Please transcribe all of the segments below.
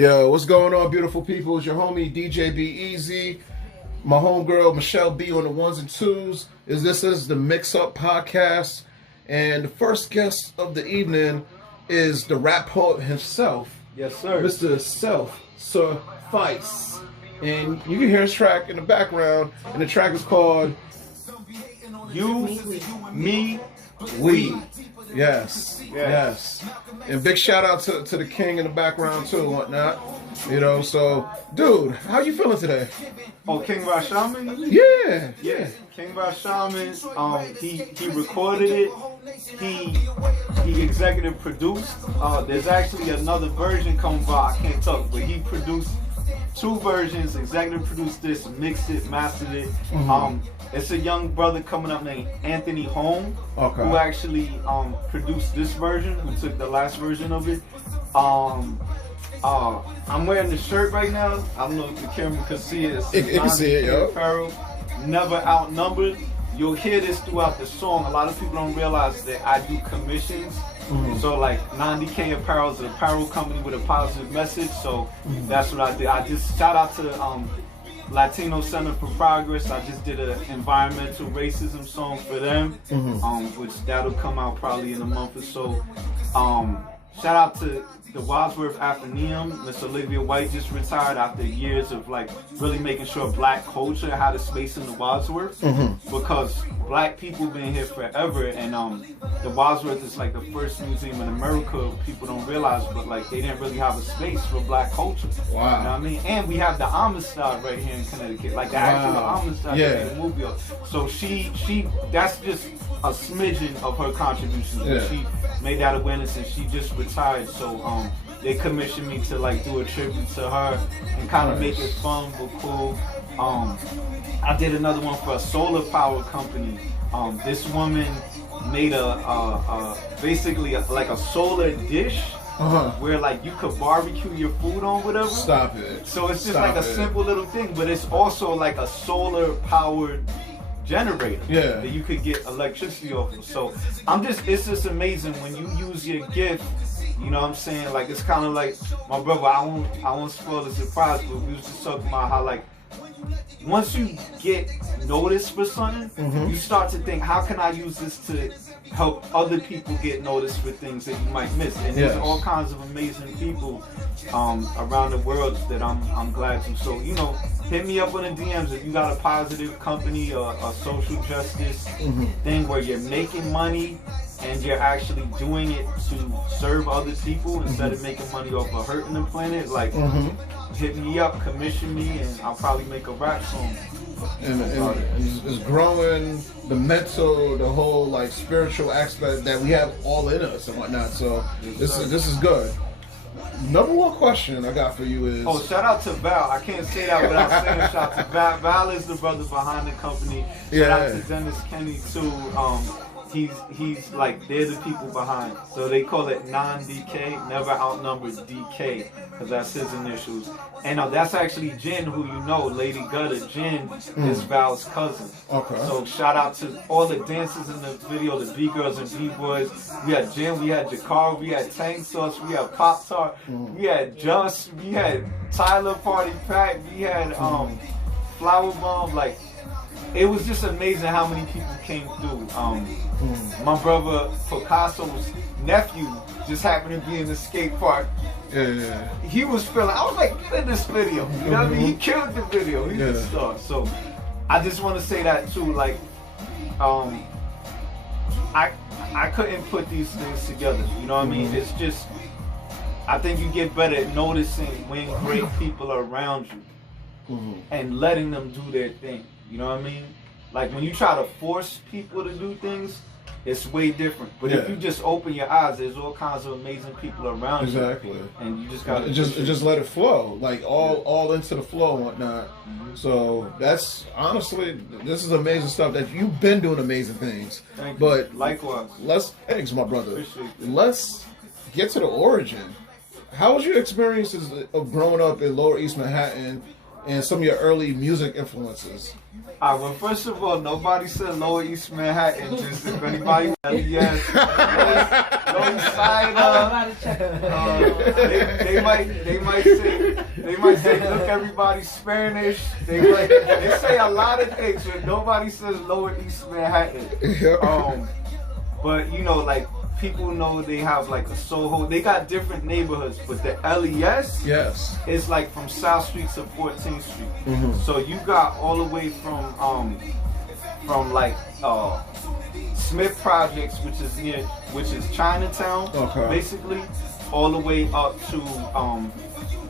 Yo, what's going on, beautiful people? It's your homie DJ Be Easy, my homegirl Michelle B on the ones and twos. This is the Mix Up Podcast, and the first guest of the evening is the rap poet himself. Yes, sir. Mr. Self Suffice. And you can hear his track in the background, and the track is called You, Me, We. Yes. And big shout out to the king in the background too and whatnot. You know, so dude, how you feeling today? Oh, King Rashaman? Yeah. King Rashaman, he recorded it. He executive produced. There's actually another version coming by. I can't talk, but he produced two versions, executive produced this, mixed it, mastered it. It's a young brother coming up named Anthony Hoang, who actually produced this version, who took the last version of it. I'm wearing the shirt right now. I don't know if the camera can see it. It can see it, yo. Apparel, never outnumbered. You'll hear this throughout the song. A lot of people don't realize that I do commissions. So like 90K Apparel is an apparel company with a positive message. So that's what I did. I just shout out to Latino Center for Progress. I just did an environmental racism song for them, which that'll come out probably in a month or so. Shout out to the Wadsworth Athenaeum. Miss Olivia White just retired after years of like really making sure black culture had a space in the Wadsworth, because black people been here forever, and the Wadsworth is like the first museum in America. People don't realize, but like they didn't really have a space for black culture. Wow. You know what I mean? And we have the Amistad right here in Connecticut, like the actual Amistad, the movie. So she that's just a smidgen of her contributions. Yeah. She made that awareness, and she just retired. So they commissioned me to like do a tribute to her and kind of make it fun but cool. I did another one for a solar power company. This woman made basically like a solar dish where like you could barbecue your food on, whatever. Stop it. So it's just like a simple little thing, but it's also like a solar powered generator that you could get electricity off of. So it's just amazing when you use your gift. You know what I'm saying? Like it's kind of like my brother. I won't spoil the surprise, but we was just talking about how like once you get noticed for something, you start to think, how can I use this to help other people get noticed for things that you might miss? And there's all kinds of amazing people around the world that I'm glad to. So, you know, hit me up on the DMs if you got a positive company or a social justice thing where you're making money and you're actually doing it to serve other people instead of making money off of hurting the planet. Like, hit me up, commission me, and I'll probably make a rap song. And it's growing the mental, the whole like spiritual aspect that we have all in us and whatnot. So this is good. Number one question I got for you is... Oh, shout out to Val. I can't say that without saying shout out to Val. Val is the brother behind the company. Shout out to Dennis Kenny too. He's like, they're the people behind. So they call it non-DK, never outnumbered DK, because that's his initials. And that's actually Jen, who you know, Lady Gutter. Jen is Val's cousin. So shout out to all the dancers in the video, the B-girls and B-boys. We had Jen, we had Jakar, we had Tank Sauce, we had Pop-Tart, we had Just, we had Tyler Party Pack, we had Flower Bomb. Like, it was just amazing how many people came through. My brother Picasso's nephew just happened to be in the skate park. He was feeling, I was like, get in this video. You know what I mean? He killed the video. He's a star. So I just want to say that too. Like, I couldn't put these things together. You know what I mean? It's just, I think you get better at noticing when great people are around you and letting them do their thing. You know what I mean? Like when you try to force people to do things, it's way different. But if you just open your eyes, there's all kinds of amazing people around you. And you just gotta just let it flow, like all into the flow and whatnot. So that's honestly, this is amazing stuff. That you've been doing amazing things. Thank but you. Likewise. Thanks, my brother. Let's get to the origin. How was your experiences of growing up in Lower East Manhattan and some of your early music influences? Well, first of all, nobody said Lower East Manhattan. Just if anybody, yes, They might say, look, everybody's Spanish. They say a lot of things, but nobody says Lower East Manhattan. But you know, like, people know they have like a Soho. They got different neighborhoods, but the LES is like from South Street to 14th Street. So you got all the way from like Smith Projects, which is Chinatown, basically, all the way up to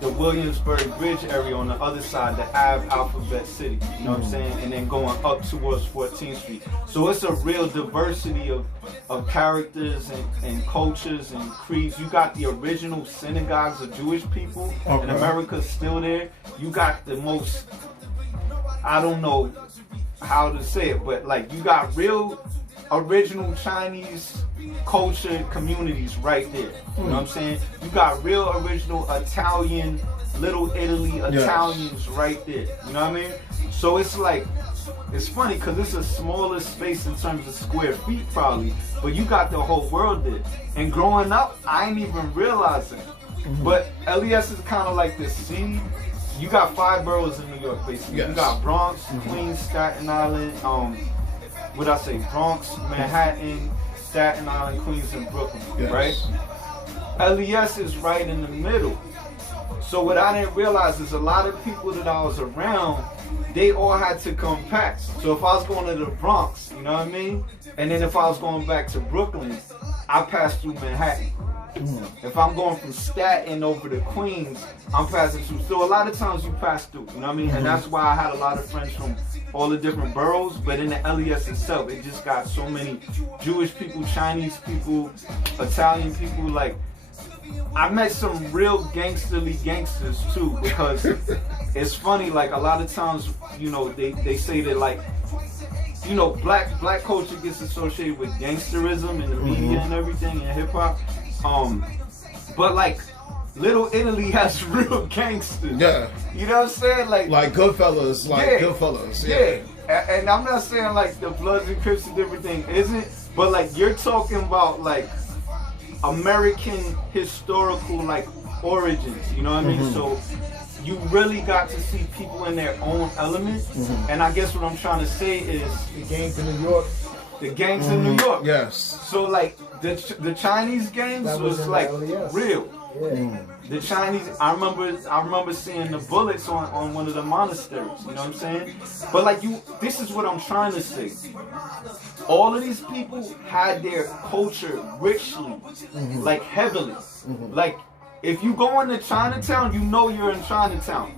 the Williamsburg Bridge area on the other side, the Alphabet City, you know what I'm saying? And then going up towards 14th Street. So it's a real diversity of characters and cultures and creeds. You got the original synagogues of Jewish people in America still there. You got the most, I don't know how to say it, but like, you got real original Chinese culture communities right there. You know what I'm saying? You got real original Italian, Little Italy Italians right there. You know what I mean? So it's like, it's funny because it's a smaller space in terms of square feet probably, but you got the whole world there. And growing up, I ain't even realizing. But LES is kind of like this city. You got 5 boroughs in New York, basically. You got Bronx, Queens, Staten Island, Bronx, Manhattan, Staten Island, Queens, and Brooklyn, right? LES is right in the middle. So what I didn't realize is a lot of people that I was around, they all had to compact. So if I was going to the Bronx, you know what I mean? And then if I was going back to Brooklyn, I passed through Manhattan. If I'm going from Staten over to Queens, I'm passing through. So a lot of times you pass through, you know what I mean? And that's why I had a lot of friends from all the different boroughs. But in the LES itself, it just got so many Jewish people, Chinese people, Italian people. Like, I met some real gangsterly gangsters too, because it's funny, like, a lot of times, you know, they say that, like, you know, black culture gets associated with gangsterism and the media and everything and hip hop. But like, Little Italy has real gangsters. Yeah. You know what I'm saying? Like Goodfellas, Goodfellas. Yeah. And I'm not saying like the Bloods and Crips and everything isn't, but like, you're talking about like American historical like origins, you know what I mean? So you really got to see people in their own element. And I guess what I'm trying to say is the gangs in New York. The gangs in New York. Yes. So like the Chinese gangs was like real. Yeah. The Chinese, I remember seeing the bullets on one of the monasteries, you know what I'm saying? But like, this is what I'm trying to say. All of these people had their culture richly, like heavily. Like, if you go into Chinatown, you know you're in Chinatown.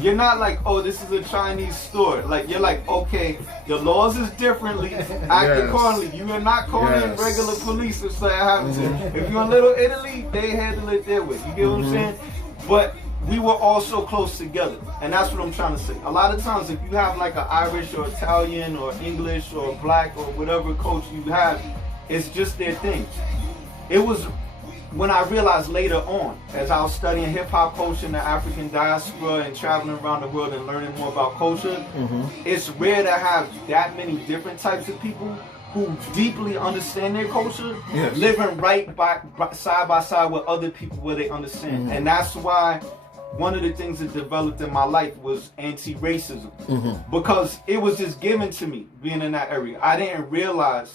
You're not like, oh, this is a Chinese store. Like, you're like, okay, the laws is differently, act accordingly. You are not calling in regular police if something happens. If you're in Little Italy, they handle it their way. You get what I'm saying? But we were all so close together. And that's what I'm trying to say. A lot of times, if you have like an Irish or Italian or English or black or whatever culture you have, it's just their thing. It was when I realized later on, as I was studying hip-hop culture in the African diaspora and traveling around the world and learning more about culture, it's rare to have that many different types of people who deeply understand their culture, living right side by side with other people where they understand. And that's why one of the things that developed in my life was anti-racism, because it was just given to me being in that area. I didn't realize,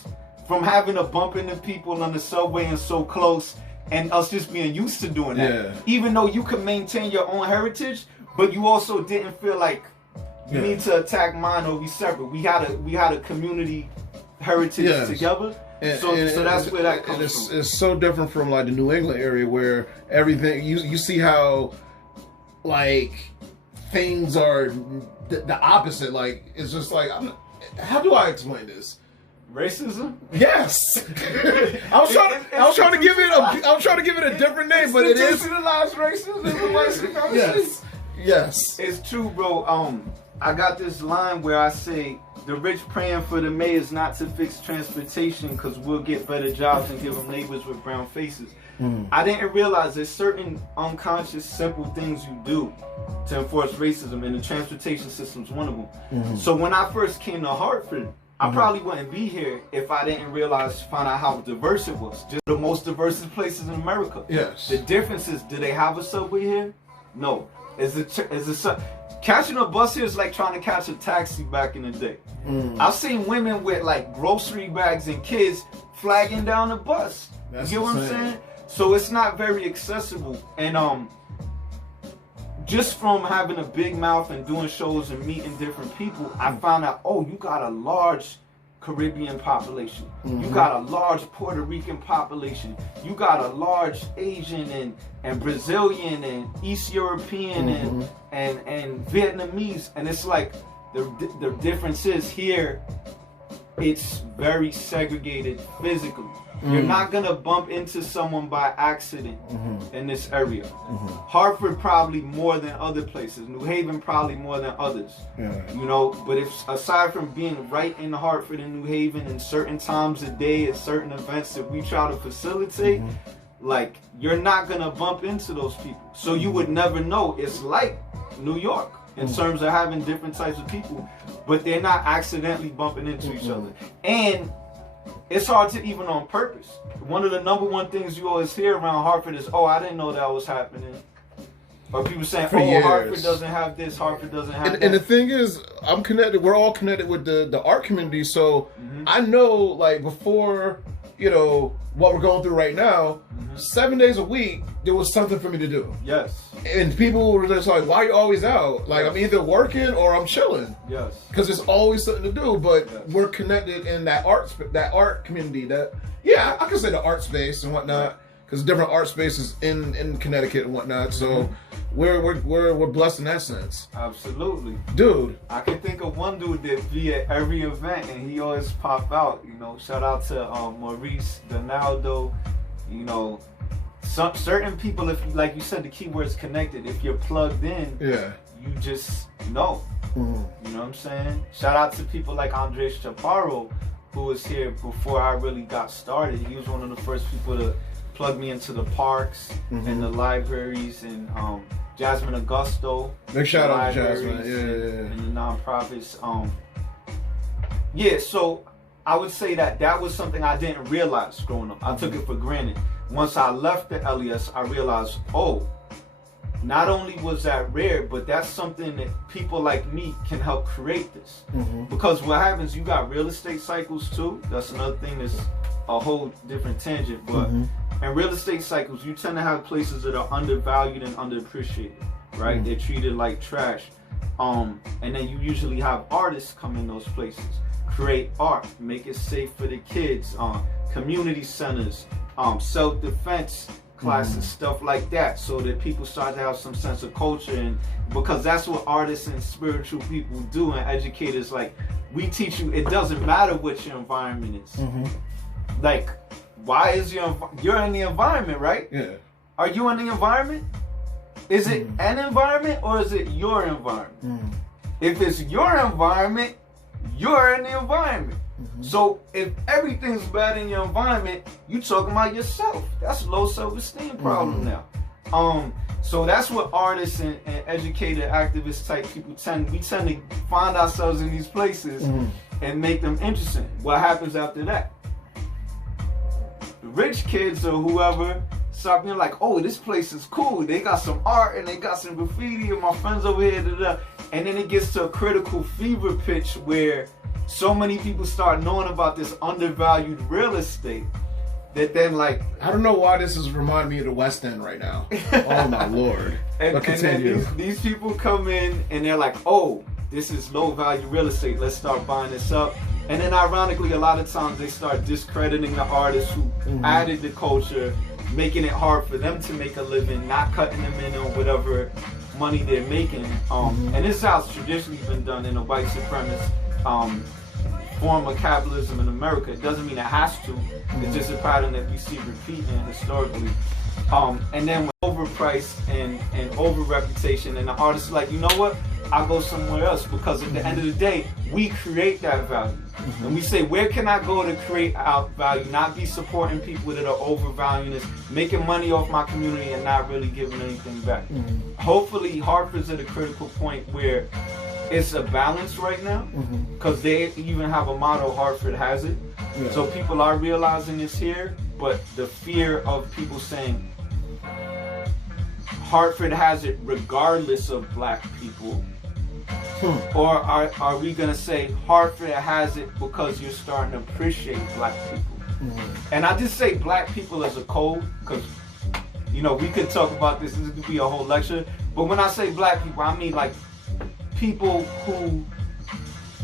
from having to bump into people on the subway and so close, and us just being used to doing that. Even though you could maintain your own heritage, but you also didn't feel like you need to attack mine or we separate. We had a community heritage together. So that's where that comes from. It's so different from like the New England area where everything, you see how like things are the opposite. Like, it's just like, how do I explain this? Racism? Yes. I was trying to give it a different name, but it is institutionalized racism in white supremacy. Yes. It's true, bro. I got this line where I say, the rich praying for the mayors not to fix transportation because we'll get better jobs and give them neighbors with brown faces. I didn't realize there's certain unconscious, simple things you do to enforce racism, and the transportation system's one of them. So when I first came to Hartford, I probably wouldn't be here if I didn't find out how diverse it was. Just the most diverse places in America. Yes. The difference is, do they have a subway here? No. Catching a bus here is like trying to catch a taxi back in the day. I've seen women with like grocery bags and kids flagging down the bus. That's you get what I'm saying? So it's not very accessible. And just from having a big mouth and doing shows and meeting different people, I found out, oh, you got a large Caribbean population. You got a large Puerto Rican population. You got a large Asian and Brazilian and East European and Vietnamese. And it's like the difference is here, it's very segregated physically. You're not gonna bump into someone by accident in this area. Hartford probably more than other places. New Haven probably more than others. You know, but if aside from being right in Hartford and New Haven in certain times of day at certain events that we try to facilitate, like you're not gonna bump into those people. So you would never know. It's like New York in terms of having different types of people, but they're not accidentally bumping into each other. And it's hard to even on purpose. One of the number one things you always hear around Hartford is, oh, I didn't know that was happening. Or people saying, oh, Hartford doesn't have this, Hartford doesn't have that. And the thing is, I'm connected, we're all connected with the art community, so I know, like, before, you know, what we're going through right now, 7 days a week, there was something for me to do. Yes. And people were just like, why are you always out? Like, I'm either working or I'm chilling. Yes. Because there's always something to do, but we're connected in that art community that, yeah, I can say the art space and whatnot, because different art spaces in Connecticut and whatnot, so we're blessed in that sense. Absolutely. Dude. I can think of one dude that be at every event and he always pop out, you know, shout out to Maurice Donaldo, you know, certain people, if like you said, the keyword's connected. If you're plugged in, you just know. You know what I'm saying? Shout out to people like Andres Chaparro, who was here before I really got started. He was one of the first people to plug me into the parks and the libraries, and Jasmine Augusto. Big shout out to Jasmine, and the nonprofits. So I would say that was something I didn't realize growing up. I took it for granted. Once I left the LES, I realized, oh, not only was that rare, but that's something that people like me can help create this. Because what happens, you got real estate cycles too. That's another thing that's a whole different tangent. But in real estate cycles, you tend to have places that are undervalued and underappreciated, right? They're treated like trash. And then you usually have artists come in those places, create art, make it safe for the kids, community centers, self-defense classes, stuff like that, so that people start to have some sense of culture. And because that's what artists and spiritual people do, and educators, like, we teach you, it doesn't matter what your environment is. Like, why is you're in the environment, right? Yeah. Are you in the environment? Is it an environment or is it your environment? If it's your environment, you're in the environment. So if everything's bad in your environment, you talking about yourself. That's a low self-esteem problem now. So that's what artists and educated activist type people we tend to find ourselves in these places and make them interesting. What happens after that? The rich kids or whoever start being like, oh, this place is cool. They got some art and they got some graffiti and my friends over here, and then it gets to a critical fever pitch where so many people start knowing about this undervalued real estate that then, like, I don't know why this is reminding me of the West End right now. Oh my Lord. But continue. And then these people come in and they're like, oh, this is low value real estate. Let's start buying this up. And then ironically, a lot of times they start discrediting the artists who added the culture, making it hard for them to make a living, not cutting them in on whatever money they're making. And this is how it's traditionally been done in a white supremacist form of capitalism in America. It doesn't mean it has to. It's just a pattern that we see repeating historically. And then with overpriced and over reputation, and the artists are like, you know what? I'll go somewhere else, because at the end of the day, we create that value. And we say, where can I go to create out value, not be supporting people that are overvaluing this, making money off my community and not really giving anything back. Hopefully, Hartford's at a critical point where it's a balance right now, because they even have a motto, Hartford has it. Yeah. So people are realizing it's here, but the fear of people saying Hartford has it regardless of black people. Or are we going to say Hartford has it because you're starting to appreciate black people? And I just say black people as a code, because, you know, we could talk about this could be a whole lecture, but when I say black people, I mean like people who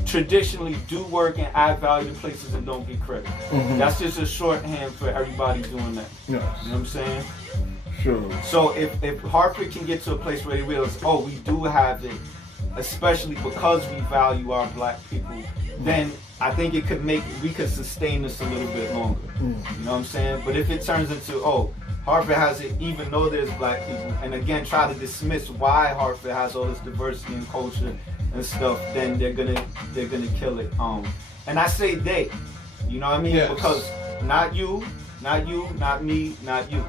traditionally do work and add value to places and don't get credit. That's just a shorthand for everybody doing that. Yes. You know what I'm saying? Sure. So if Hartford can get to a place where they realize, oh, we do have it, especially because we value our black people, then I think we could sustain this a little bit longer. You know what I'm saying? But if it turns into, oh, Hartford has it even though there's black people, and again try to dismiss why Hartford has all this diversity and culture and stuff, then they're gonna kill it. And I say they, you know what I mean? Yes. Because not you, not me, not you.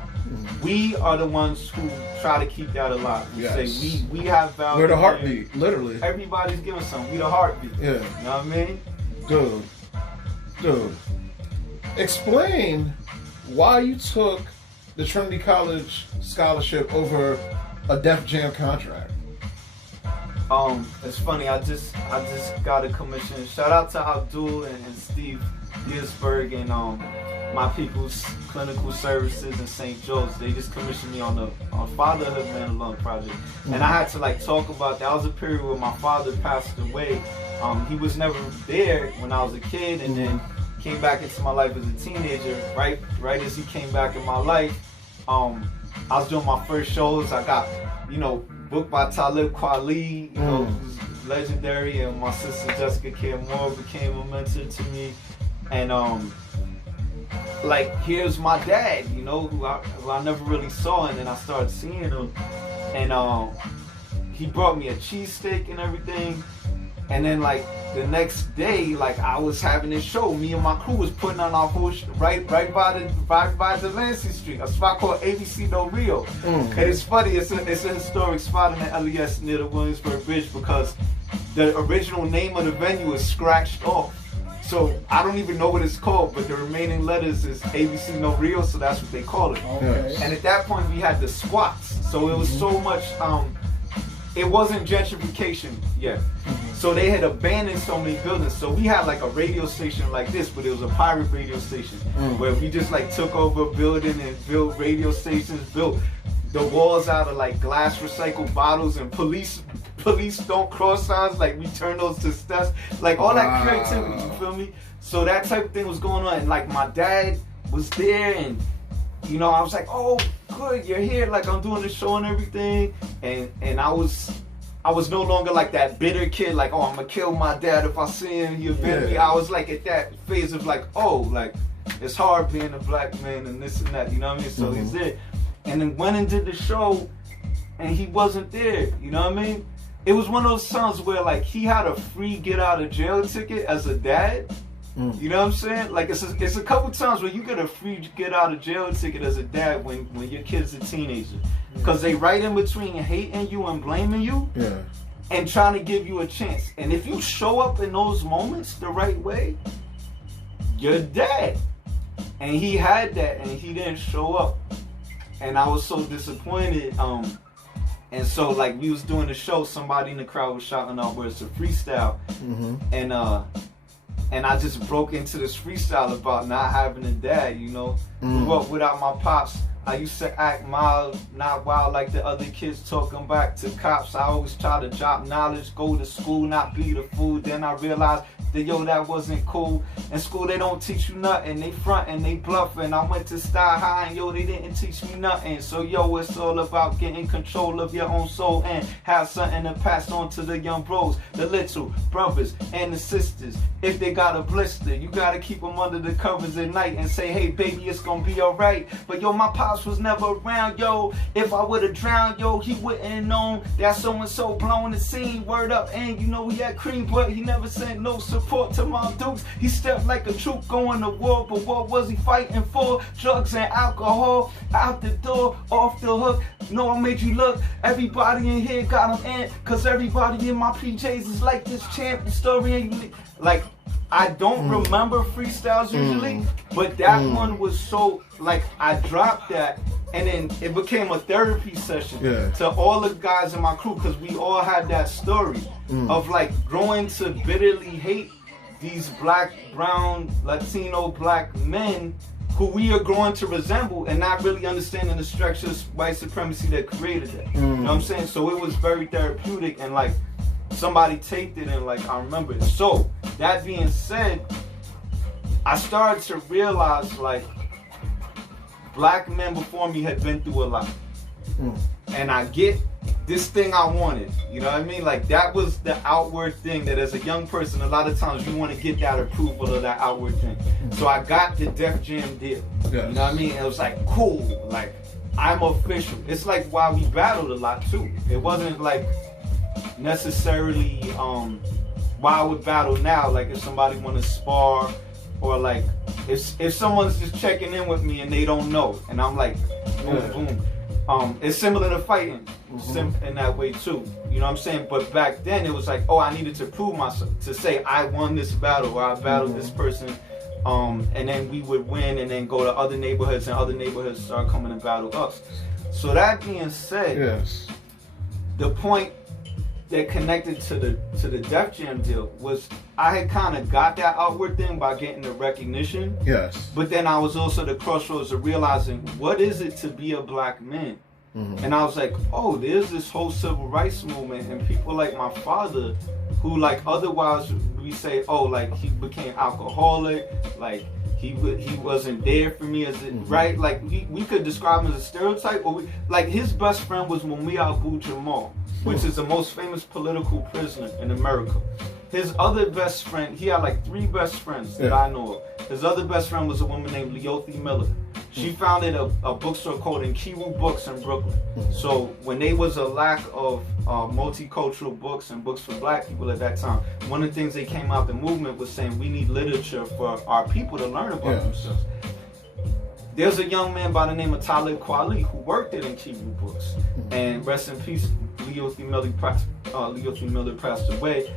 We are the ones who try to keep that alive. We say we have value. We're the heartbeat, literally. Everybody's giving something. We the heartbeat. Yeah. You know what I mean? Dude. Explain why you took the Trinity College scholarship over a Def Jam contract. It's funny. I just got a commission. Shout out to Abdul and Steve Ginsberg and my people's clinical services in St. Joe's. They just commissioned me on Fatherhood Man Alone project, and I had to like talk about that. Was a period where my father passed away. He was never there when I was a kid, and then came back into my life as a teenager. Right as he came back in my life, I was doing my first shows. I got, booked by Talib Kweli, who's legendary, and my sister Jessica K. Moore became a mentor to me. And here's my dad, who I never really saw, and then I started seeing him, and he brought me a cheesesteak and everything. And then the next day, I was having this show. Me and my crew was putting on our whole right by Delancey Street, a spot called ABC No Rio. And it's funny, it's a historic spot in the LES near the Williamsburg Bridge, because the original name of the venue is scratched off. So I don't even know what it's called, but the remaining letters is ABC No Rio, so that's what they call it. Okay. And at that point we had the squats, so it was so much. It wasn't gentrification yet. So they had abandoned so many buildings. So we had a radio station like this, but it was a pirate radio station where we just took over a building and built radio stations, built the walls out of glass recycled bottles, and police don't cross signs, we turned those to steps, all that creativity, you feel me? So that type of thing was going on, and my dad was there, and I was like, oh, good, you're here, I'm doing the show and everything, and I was no longer that bitter kid, oh, I'm gonna kill my dad if I see him, he abandoned me. I was at that phase of it's hard being a black man and this and that, you know what I mean? So he's there. And then went and did the show, and he wasn't there, you know what I mean? It was one of those times where he had a free get out of jail ticket as a dad. You know what I'm saying? It's a couple times where you get a free get out of jail ticket as a dad when your kid's a teenager, because they right in between hating you and blaming you, and trying to give you a chance. And if you show up in those moments the right way, you're dad. And he had that, and he didn't show up, and I was so disappointed. And so we was doing the show, somebody in the crowd was shouting out where it's a freestyle, and I just broke into this freestyle about not having a dad, Grew up without my pops. I used to act mild, not wild like the other kids talking back to cops. I always try to drop knowledge, go to school, not be the fool. Then I realized that, that wasn't cool. In school, they don't teach you nothing. They front and they bluffing. I went to Style High and, they didn't teach me nothing. So, it's all about getting control of your own soul and have something to pass on to the young bros, the little brothers and the sisters. If they got a blister, you got to keep them under the covers at night and say, hey, baby, it's going to be all right. But, my pops pops was never around, yo. If I would've drowned, yo, he wouldn't have known that so-and-so blowing the scene. Word up, and you know he had cream, but he never sent no support to my dukes. He stepped like a troop going to war, but what was he fighting for? Drugs and alcohol, out the door, off the hook. No, I made you look. Everybody in here got him in, cause everybody in my PJs is like this champion story. And like, I don't remember freestyles usually, but that one was so, like, I dropped that, and then it became a therapy session to all the guys in my crew, because we all had that story of, like, growing to bitterly hate these black, brown, Latino black men who we are growing to resemble, and not really understanding the structures of white supremacy that created that. You know what I'm saying? So it was very therapeutic, and, like, somebody taped it, and, like, I remember it. So that being said, I started to realize, like, black men before me had been through a lot. And I get this thing I wanted, you know what I mean? Like, that was the outward thing that as a young person, a lot of times you want to get that approval of that outward thing. So I got the Def Jam deal, you know what I mean? It was like, cool, like, I'm official. It's like why we battled a lot too. It wasn't like necessarily why I would battle now, like if somebody want to spar, or like if someone's just checking in with me and they don't know, and I'm like, boom, boom. It's similar to fighting in that way too, you know what I'm saying? But back then it was like, oh, I needed to prove myself, to say I won this battle, or I battled this person, and then we would win, and then go to other neighborhoods, and other neighborhoods start coming and battle us. So that being said, the point that connected to the Def Jam deal was I had kind of got that outward thing by getting the recognition. But then I was also at the crossroads of realizing, what is it to be a black man? And I was like, oh, there's this whole civil rights movement, and people like my father, who like otherwise we say, oh, like he became alcoholic, like he wasn't there for me as right? Like we could describe him as a stereotype, or like his best friend was Mumia Abu-Jamal, which is the most famous political prisoner in America. His other best friend, he had like 3 best friends that I know of. His other best friend was a woman named Leothi Miller. She founded a bookstore called Nkiru Books in Brooklyn. So when there was a lack of multicultural books and books for black people at that time, one of the things they came out the movement was saying we need literature for our people to learn about themselves. There's a young man by the name of Talib Kweli who worked at Nkiru Books, and rest in peace, Leothi Miller passed away.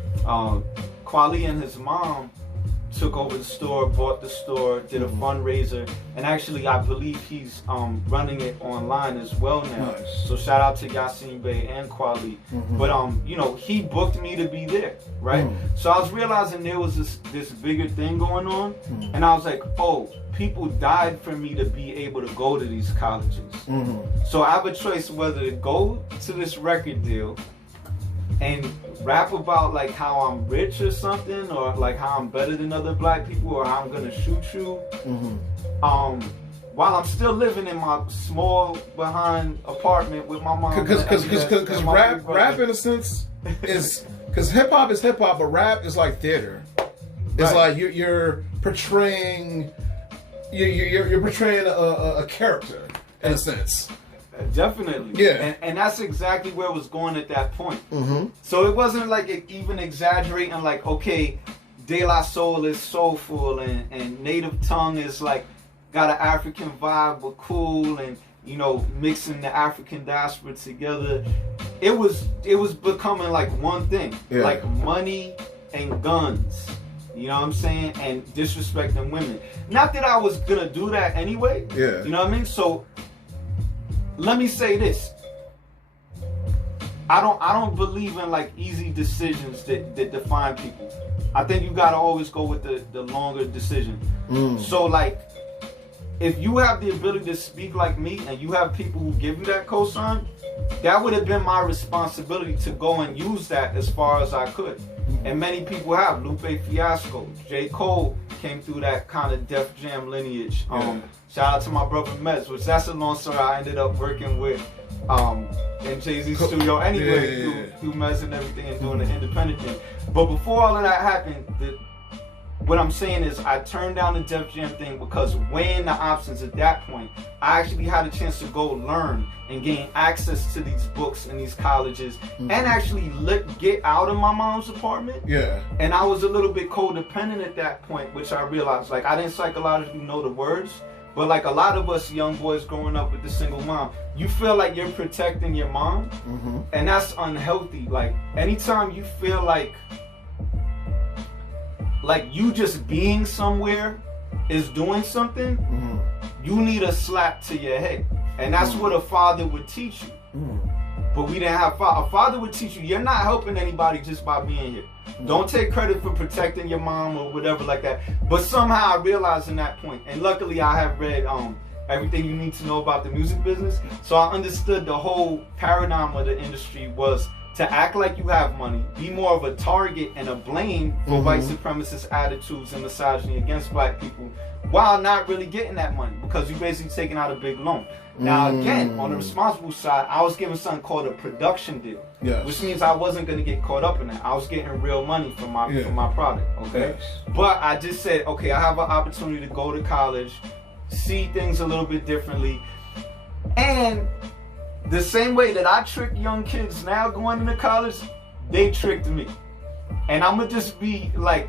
Kweli and his mom took over the store, bought the store, did a fundraiser, and actually I believe he's running it online as well now. So shout out to Yasin Bey and Kweli. But you know, he booked me to be there, right? So I was realizing there was this bigger thing going on, and I was like, oh, people died for me to be able to go to these colleges. So I have a choice whether to go to this record deal and rap about like how I'm rich or something, or like how I'm better than other black people, or how I'm gonna shoot you, while I'm still living in my small behind apartment with my mom. Because rap in a sense is, because hip hop is hip hop, but rap is like theater. It's like you're portraying you're portraying a character in a sense. Definitely. And that's exactly where it was going at that point. So it wasn't like even exaggerating, like, okay, De La Soul is soulful, and Native Tongue is like got an African vibe but cool, and you know, mixing the African diaspora together. It was becoming like one thing, like money and guns. You know what I'm saying? And disrespecting women. Not that I was gonna do that anyway. You know what I mean? So let me say this. I don't believe in like easy decisions that define people. I think you gotta always go with the longer decision. So like, if you have the ability to speak like me, and you have people who give you that cosign, that would have been my responsibility to go and use that as far as I could. And many people have. Lupe Fiasco, J. Cole came through that kind of Def Jam lineage. Shout out to my brother Mez, which that's a long story. I ended up working with in Jay-Z's studio anyway, through Mez and everything, and doing the independent thing. But before all of that happened, what I'm saying is I turned down the Def Jam thing because weighing the options at that point, I actually had a chance to go learn and gain access to these books in these colleges and actually get out of my mom's apartment. Yeah. And I was a little bit codependent at that point, which I realized, like, I didn't psychologically know the words, but like a lot of us young boys growing up with the single mom, you feel like you're protecting your mom, and that's unhealthy. Like, anytime you feel like you just being somewhere is doing something, you need a slap to your head. And that's what a father would teach you. But we didn't have a father would teach you, you're not helping anybody just by being here. Don't take credit for protecting your mom or whatever like that. But somehow I realized in that point, and luckily I have read everything you need to know about the music business. So I understood the whole paradigm of the industry was to act like you have money, be more of a target and a blame for white supremacist attitudes and misogyny against black people, while not really getting that money because you're basically taking out a big loan. Now again, on the responsible side, I was given something called a production deal, which means I wasn't going to get caught up in that. I was getting real money from my product, okay? But I just said, okay, I have an opportunity to go to college, see things a little bit differently, and the same way that I trick young kids now going into college, they tricked me. And I'm going to just be like,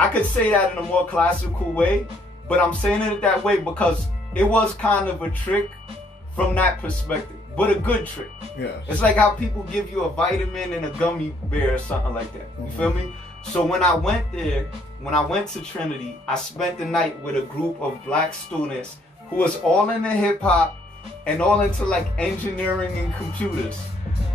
I could say that in a more classical way, but I'm saying it that way because it was kind of a trick from that perspective, but a good trick. Yes. It's like how people give you a vitamin and a gummy bear or something like that. You feel me? So when I went there, when I went to Trinity, I spent the night with a group of black students who was all into hip hop and all into like engineering and computers.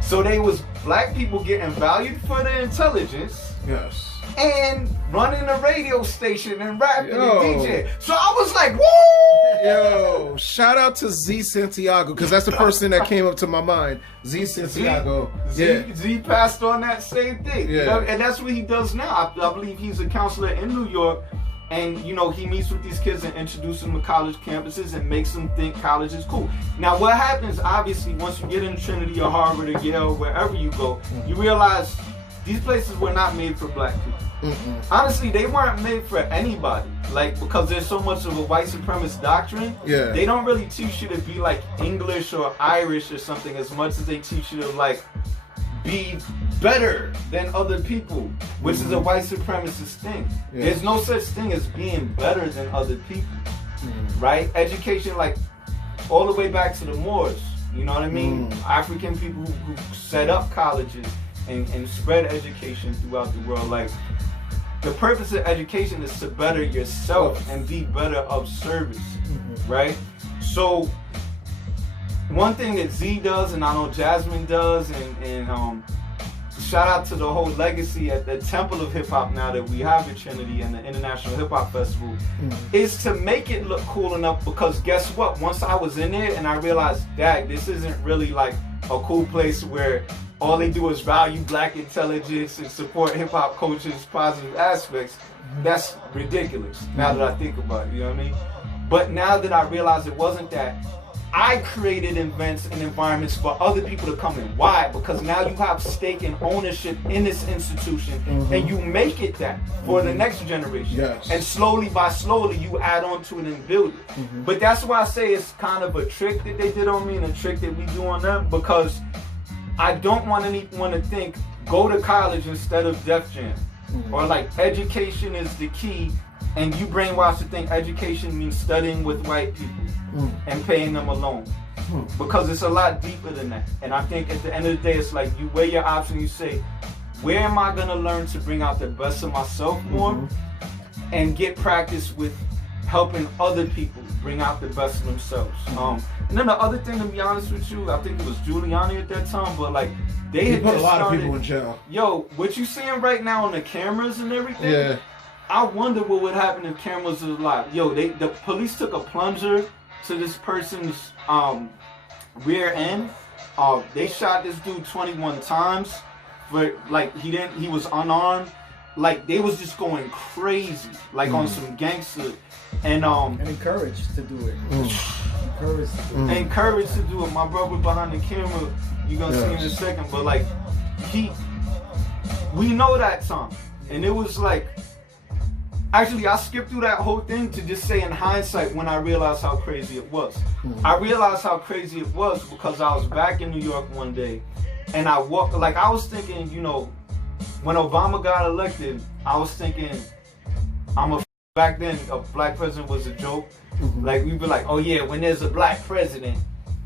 So they was black people getting valued for their intelligence. Yes. And running a radio station and rapping and DJ. So I was like, woo! Yo, shout out to Z Santiago, because that's the person that came up to my mind. Z Santiago. Z passed on that same thing. Yeah. And that's what he does now. I believe he's a counselor in New York. And, you know, he meets with these kids and introduces them to college campuses and makes them think college is cool. Now, what happens, obviously, once you get into Trinity or Harvard or Yale, wherever you go, you realize these places were not made for black people. Honestly, they weren't made for anybody. Like, because there's so much of a white supremacist doctrine, they don't really teach you to be like English or Irish or something as much as they teach you to like be better than other people, which is a white supremacist thing. There's no such thing as being better than other people, right? Education, like all the way back to the Moors, you know what I mean? African people who set up colleges and spread education throughout the world. Like, the purpose of education is to better yourself and be better of service, right? So one thing that Z does, and I know Jasmine does, and shout out to the whole legacy at the Temple of Hip Hop now that we have at Trinity and the International Hip Hop Festival, is to make it look cool enough, because guess what? Once I was in there and I realized, dang, this isn't really like a cool place where all they do is value black intelligence and support hip hop culture's positive aspects. That's ridiculous now that I think about it, you know what I mean? But now that I realize it wasn't that, I created events and environments for other people to come in. Why? Because now you have stake and ownership in this institution, and you make it that for the next generation. And slowly by slowly, you add on to it and build it. But that's why I say it's kind of a trick that they did on me and a trick that we do on them, because I don't want anyone to think, go to college instead of Def Jam. Or like, education is the key, and you brainwash to think education means studying with white people and paying them a loan. Because it's a lot deeper than that. And I think at the end of the day, it's like you weigh your options, you say, where am I gonna learn to bring out the best of myself more and get practice with helping other people bring out the best of themselves. And then the other thing, to be honest with you, I think it was Giuliani at that time, but like, they had put a lot started, of people in jail. Yo, what you seeing right now on the cameras and everything, I wonder what would happen if cameras was live. Yo, the police took a plunger to this person's rear end. They shot this dude 21 times, but like he was unarmed. Like, they was just going crazy, like on some gangster, and encouraged to do it. Encouraged to do it. My brother behind the camera, you gonna see in a second, but like, we know that time, and it was like, Actually, I skipped through that whole thing to just say in hindsight when I realized how crazy it was. I realized how crazy it was because I was back in New York one day and I walked, like I was thinking, you know, when Obama got elected, I was thinking, back then a black president was a joke. Like we'd be like, oh yeah, when there's a black president,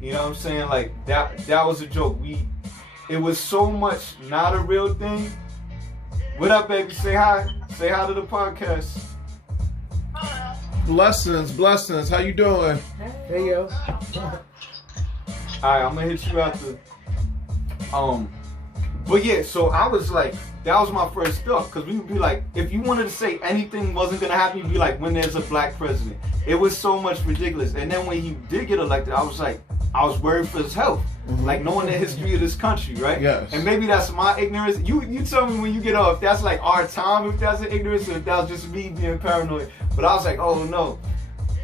you know what I'm saying? Like that was a joke. It was so much not a real thing. What up, baby? Say hi. Say hi to the podcast. Blessings. How you doing? Hey yo. Alright, I'm gonna hit you after. But yeah, so I was like, that was my first thought, because we would be like, if you wanted to say anything wasn't gonna happen, you'd be like, when there's a black president. It was so much ridiculous. And then when he did get elected, I was like, I was worried for his health. Like knowing the history of this country, right? Yes. And maybe that's my ignorance. You tell me when you get off, if that's like our time, if that's an ignorance, or if that was just me being paranoid. But I was like, oh no.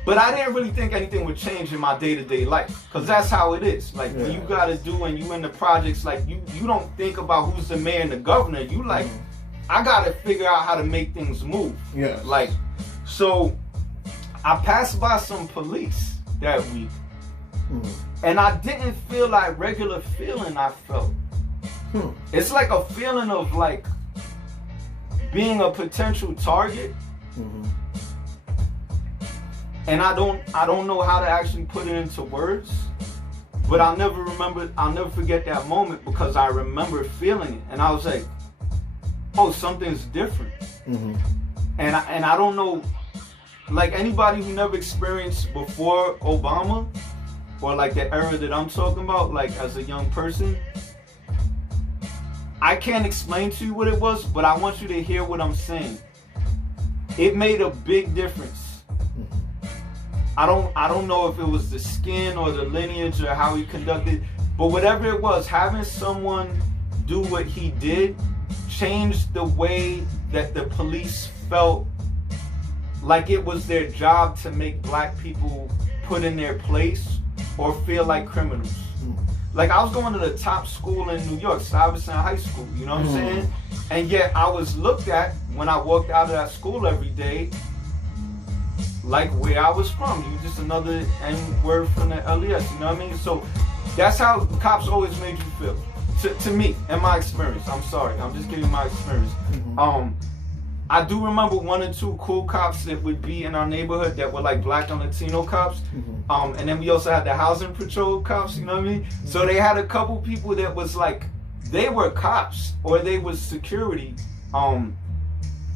But I didn't really think anything would change in my day-to-day life, because that's how it is. Like, when you gotta do and you in the projects, like, you don't think about who's the mayor and the governor. You like, I gotta figure out how to make things move. Yeah. Like, so I passed by some police that week, and I didn't feel like regular feeling I felt. It's like a feeling of like being a potential target. And I don't know how to actually put it into words, but I'll never forget that moment, because I remember feeling it, and I was like, oh, something's different. And I don't know, like anybody who never experienced before Obama, or like the era that I'm talking about, like as a young person, I can't explain to you what it was, but I want you to hear what I'm saying. It made a big difference. I don't know if it was the skin or the lineage or how he conducted, but whatever it was, having someone do what he did changed the way that the police felt like it was their job to make black people put in their place or feel like criminals. Like, I was going to the top school in New York, Stuyvesant High School, you know what I'm saying? And yet I was looked at when I walked out of that school every day like where I was from. You just another N word from the LES, you know what I mean? So that's how cops always made you feel. To me, and my experience. I'm sorry, I'm just giving my experience. I do remember 1 or 2 cool cops that would be in our neighborhood that were like black and Latino cops. And then we also had the housing patrol cops, you know what I mean? So they had a couple people that was like, they were cops or they was security.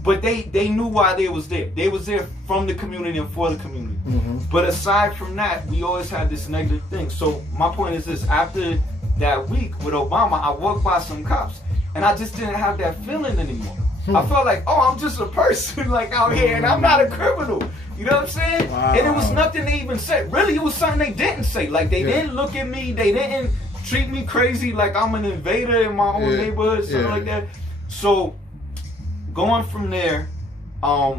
But they knew why they was there. They was there from the community and for the community. But aside from that, we always had this negative thing. So my point is this: after that week with Obama, I walked by some cops, and I just didn't have that feeling anymore. I felt like, oh, I'm just a person like out here, and I'm not a criminal. You know what I'm saying? Wow. And it was nothing they even said. Really, it was something they didn't say. Like, they didn't look at me. They didn't treat me crazy like I'm an invader in my own neighborhood, something like that. So going from there, I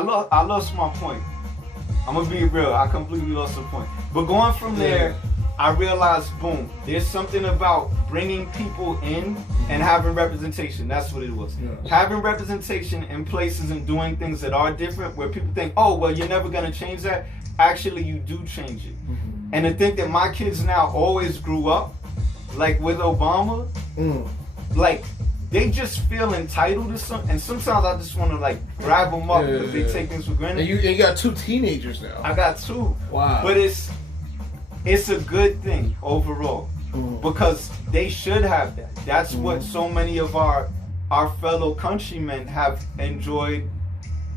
lost my point. I'm gonna be real, I completely lost the point. But going from there, I realized, boom, there's something about bringing people in and having representation. That's what it was. Having representation in places and doing things that are different, where people think, oh, well, you're never gonna change that. Actually, you do change it. And to think that my kids now always grew up, like with Obama, like, they just feel entitled to something, and sometimes I just want to like grab them up because they take things for granted. And you got 2 teenagers now. I got 2. Wow. But it's a good thing overall, because they should have that. That's what so many of our fellow countrymen have enjoyed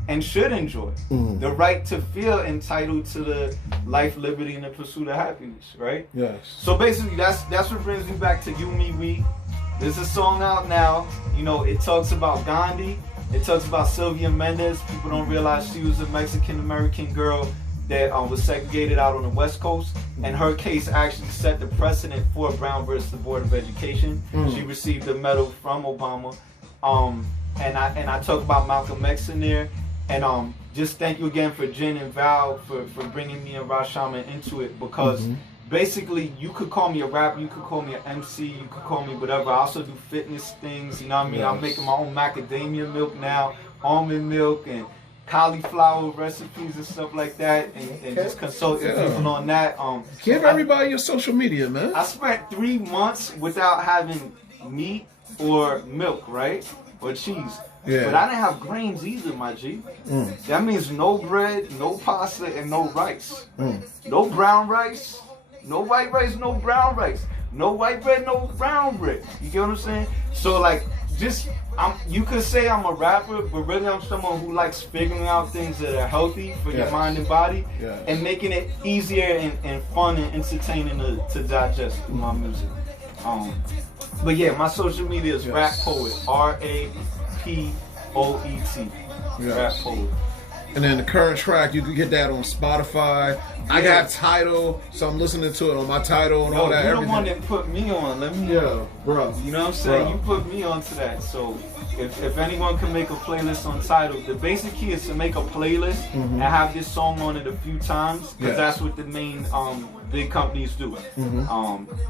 and should enjoy. The right to feel entitled to the life, liberty, and the pursuit of happiness, right? Yes. So basically, that's what brings me back to You, Me, We. There's a song out now, you know, it talks about Gandhi, it talks about Sylvia Mendez. People don't realize she was a Mexican-American girl that was segregated out on the West Coast, and her case actually set the precedent for Brown versus the Board of Education. She received a medal from Obama, and I talk about Malcolm X in there, and just thank you again for Jen and Val for bringing me and Rashaman into it, because basically, you could call me a rapper, you could call me an MC, you could call me whatever. I also do fitness things, you know what I mean? I'm making my own macadamia milk now, almond milk, and cauliflower recipes and stuff like that, and just consulting people on that. Give everybody your social media, man. I spent 3 months without having meat or milk, right? Or cheese. Yeah. But I didn't have grains either, my G. That means no bread, no pasta, and no rice. No brown rice, no white rice, no brown rice. No white bread, no brown bread. You get what I'm saying? So like, you could say I'm a rapper, but really I'm someone who likes figuring out things that are healthy for your mind and body, and making it easier and fun and entertaining to digest through my music. But yeah, my social media is Rap Poet, RAPOET, Rap Poet. And then the current track, you can get that on Spotify. Yeah. I got Tidal, so I'm listening to it on my Tidal and all that. You're the one that put me on. Let me. Yeah, bro. You know what I'm saying? You put me onto that. So if anyone can make a playlist on Tidal, the basic key is to make a playlist and have this song on it a few times, because that's what the main big companies do.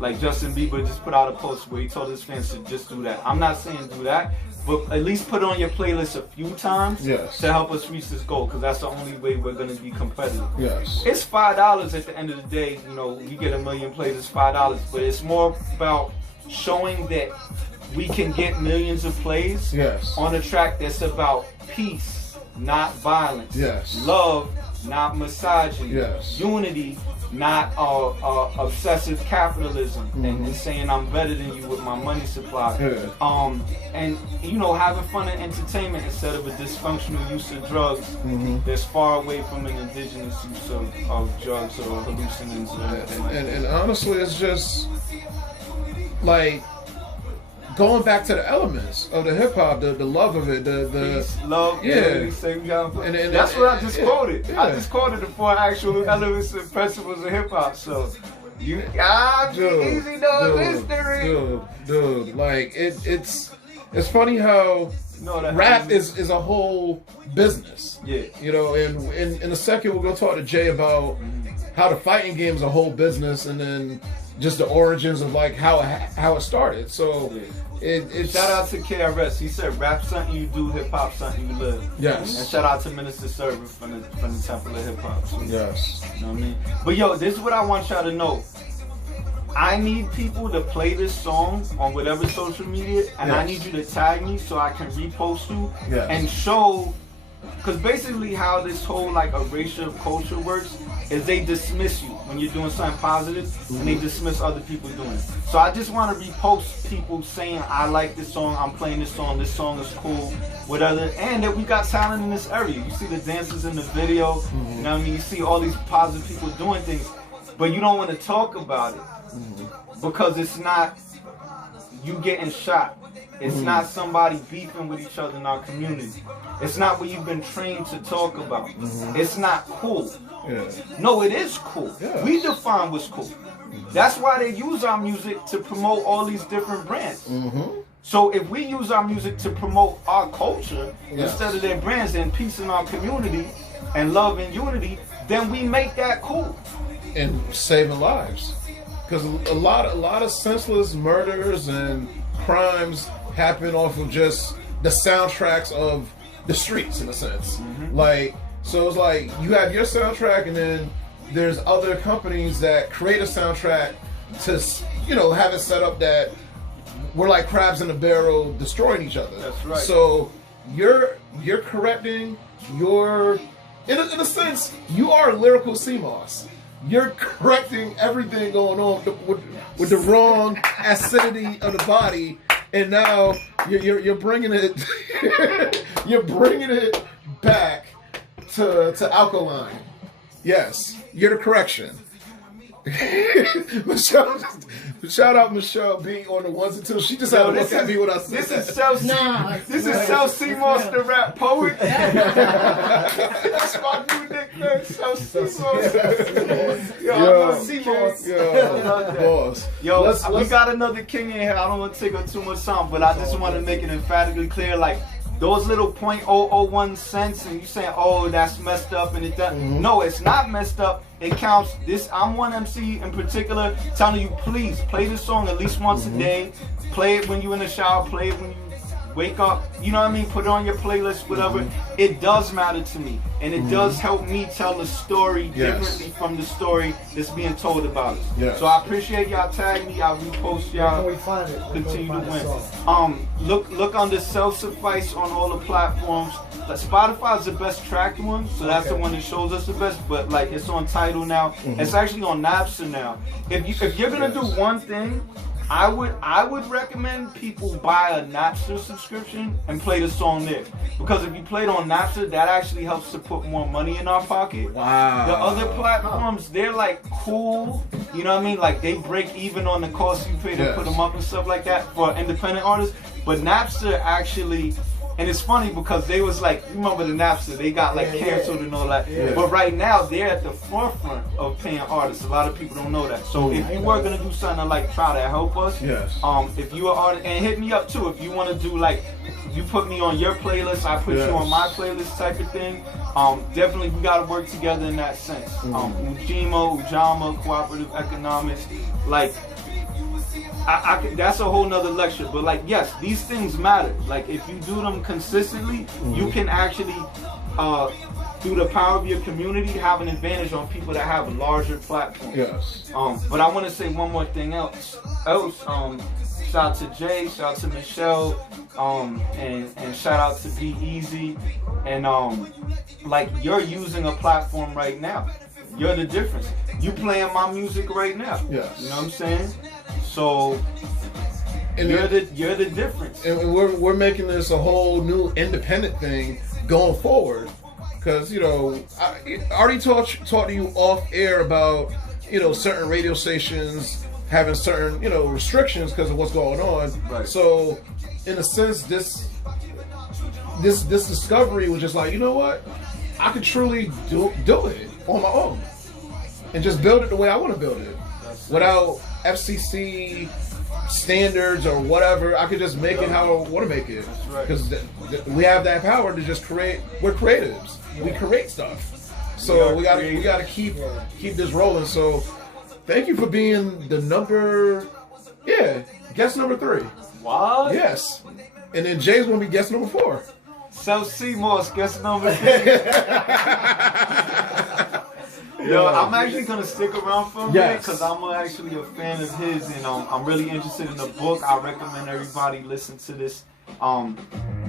Like Justin Bieber just put out a post where he told his fans to just do that. I'm not saying do that, but at least put it on your playlist a few times to help us reach this goal, because that's the only way we're going to be competitive. It's $5 at the end of the day. You know, you get 1 million plays, it's $5, but it's more about showing that we can get millions of plays on a track that's about peace, not violence, love, not misogyny, unity, not obsessive capitalism, and saying I'm better than you with my money supply, and you know, having fun and entertainment instead of a dysfunctional use of drugs that's far away from an indigenous use of drugs or hallucinogens or anything like that. And honestly, it's just like going back to the elements of the hip hop, the love of it, the peace, love, unity, and that's what I just quoted. I just quoted the 4 actual elements and principles of hip hop. So you, easy dog history, dude. Like it's funny how rap is a whole business. You know, and in a second we're gonna talk to Jay about how the fighting game is a whole business, and then just the origins of like how it started. So it's shout out to KRS. He said rap something you do, hip hop something you live. And shout out to Minister Server from the Temple of Hip Hop. So, you know what I mean? But yo, this is what I want y'all to know. I need people to play this song on whatever social media, and I need you to tag me so I can repost you and show. Because basically how this whole like erasure of culture works is they dismiss you when you're doing something positive, and they dismiss other people doing it. So I just want to repost people saying, I like this song, I'm playing this song is cool, whatever, and that we got talent in this area. You see the dancers in the video, you know what I mean? You see all these positive people doing things, but you don't want to talk about it because it's not you getting shot. It's not somebody beefing with each other in our community. It's not what you've been trained to talk about. It's not cool. No, it is cool. We define what's cool. That's why they use our music to promote all these different brands. So if we use our music to promote our culture instead of their brands and peace in our community and love and unity, then we make that cool. And saving lives. Because a lot of senseless murders and crimes happen off of just the soundtracks of the streets, in a sense. Like, so it's like you have your soundtrack, and then there's other companies that create a soundtrack to, you know, have it set up that we're like crabs in a barrel destroying each other. That's right. So you're correcting your, in a sense, you are lyrical CMOS. You're correcting everything going on with the wrong acidity of the body, and now you're bringing it you're bringing it back to alkaline. Yes, you're the correction. Michelle, shout out Michelle B on the ones and twos. She just had to look at me when I said this. Is Self Suffice, the rap poet. That's my new nickname, Self Suffice. Yo, we got another king in here. I don't want to take up too much time, but I just want to make it emphatically clear, like, those little 0.001 cents, and you saying, oh, that's messed up, and it doesn't. No, it's not messed up. It counts. I'm one MC in particular telling you, please play this song at least once a day. Play it when you're in the shower. Play it when you wake up. You know what I mean? Put it on your playlist, whatever. It does matter to me, and it does help me tell the story differently from the story that's being told about it. So I appreciate y'all tagging me. I'll repost y'all. Where can we find it? Continue to win. Look under Self Suffice on all the platforms. Spotify is the best tracked one, so that's the one that shows us the best. But like, it's on Tidal now. It's actually on Napster now. If you're gonna do one thing, I would recommend people buy a Napster subscription and play the song there, because if you play it on Napster, that actually helps to put more money in our pocket. Wow. The other platforms, they're like cool, you know what I mean? Like they break even on the cost you pay to put them up and stuff like that for independent artists. But Napster actually. And it's funny because they was like, you remember the Napster, they got like canceled and all that. But right now, they're at the forefront of paying artists. A lot of people don't know that. So if you were gonna do something to like try to help us, if you are artist, and hit me up too, if you wanna do like, you put me on your playlist, I put you on my playlist type of thing. Definitely we gotta work together in that sense. Ujama, cooperative economics, like, that's a whole nother lecture, but like, yes, these things matter. Like, if you do them consistently, you can actually, through the power of your community, have an advantage on people that have larger platforms. But I want to say one more thing else. Shout out to Jay, shout out to Michelle, and shout out to Be Easy. And like, you're using a platform right now. You're the difference. You playing my music right now. You know what I'm saying? So you're the difference. And we're making this a whole new independent thing going forward. Because, you know, I already talked to you off air about, you know, certain radio stations having certain, you know, restrictions because of what's going on. So in a sense, this discovery was just like, you know what? I could truly do it on my own and just build it the way I want to build it, without FCC standards or whatever. I could just make it how I want to make it, because we have that power to just create. We're creatives. We create stuff, so we gotta keep this rolling. So thank you for being the guest number 3. What? Yes, and then Jay's gonna be guest number 4. Self Seymour's guest number 3. Yo, I'm actually gonna stick around for a minute because I'm actually a fan of his, and I'm really interested in the book. I recommend everybody listen to this.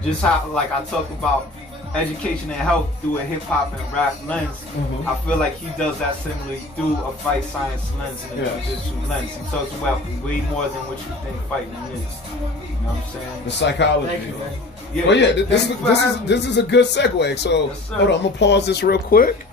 Just how, like, I talk about education and health through a hip hop and rap lens. I feel like he does that similarly through a fight science lens and a jiu-jitsu lens. He talks about way more than what you think fighting is. You know what I'm saying? The psychology. Thank you, man. Well, this is a good segue. So hold on, I'm gonna pause this real quick.